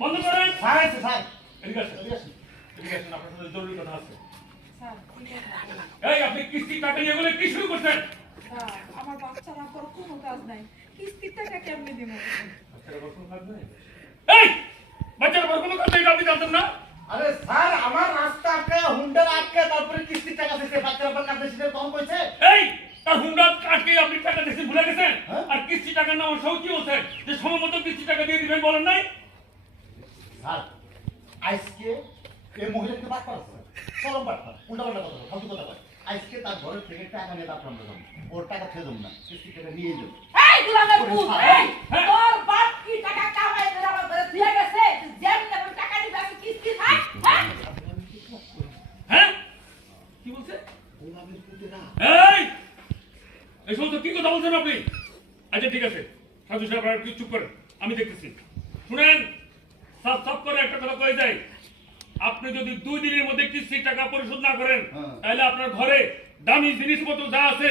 বন্ধ করেন। স্যার আছে স্যার। এদিকে আসেন, এদিকে আসুন। এদিকে আসেন, আপনার সাথে জরুরি কথা আছে। স্যার, কি কথা? এই আপনি কিস্তির টাকা নিয়ে বলে কি শুরু করছেন? স্যার, আমার বাচ্চার আব্বার কোনো কাজ নাই। কিস্তির টাকা কেমনে দিব? বাচ্চার আবার কোনো কাজ নেই? এই বাচ্চার আবার কোনো কাজ নেই, এটা আপনি জানতেন না? আরে স্যার আমার রাস্তা আটকে হুন্ডার আটকে তারপরে কিস্তির টাকা দিতে বাচ্চার আবার কাঁদতে সেটা তখন কইছে। এই তার হুন্ডা আটকে আপনি টাকা দিয়েছে ভুলে গেছেন? হ্যাঁ? আর কিস্তি টাকার নাম সহ কি বলছেন যে সময় মতো কিস্তি টাকা দিয়ে দিবেন, বলেন নাই? স্যার আজকে এই মহিলাকে বাদ করা স্যার চরম বাদ উল্টা পাল্টা কথা বলে, ফালতু কথা বলে। আজকে তার ঘরের থেকে টাকা নিয়ে তারপর আমরা যাবো, ওর টাকা ছেড়ে দেবো না, কিস্তি টাকা নিয়ে যাবো। এই দুলামের পুত, এই তোর বাপ কি টাকা কামাই করে আমার ঘরে দিয়ে গেছে? যেমন তেমন টাকা দিবে, আমি কিস্তি খাই, হ্যাঁ? হ্যাঁ কি বলছে? গোলামের পুতেরা এই এই সমস্ত কি কথা বলছেন আপনি? আচ্ছা ঠিক আছে, সাধু সাহেব আর কি চুপ করেন, আমি দেখতেছি। শুনেন, সব সব করে একটা কথা কয়ে যায়, আপনি যদি 2 দিনের মধ্যে কিস্তির টাকা পরিশোধ না করেন হ্যাঁ। তাহলে আপনার ঘরে দামি জিনিসপত্র যা আছে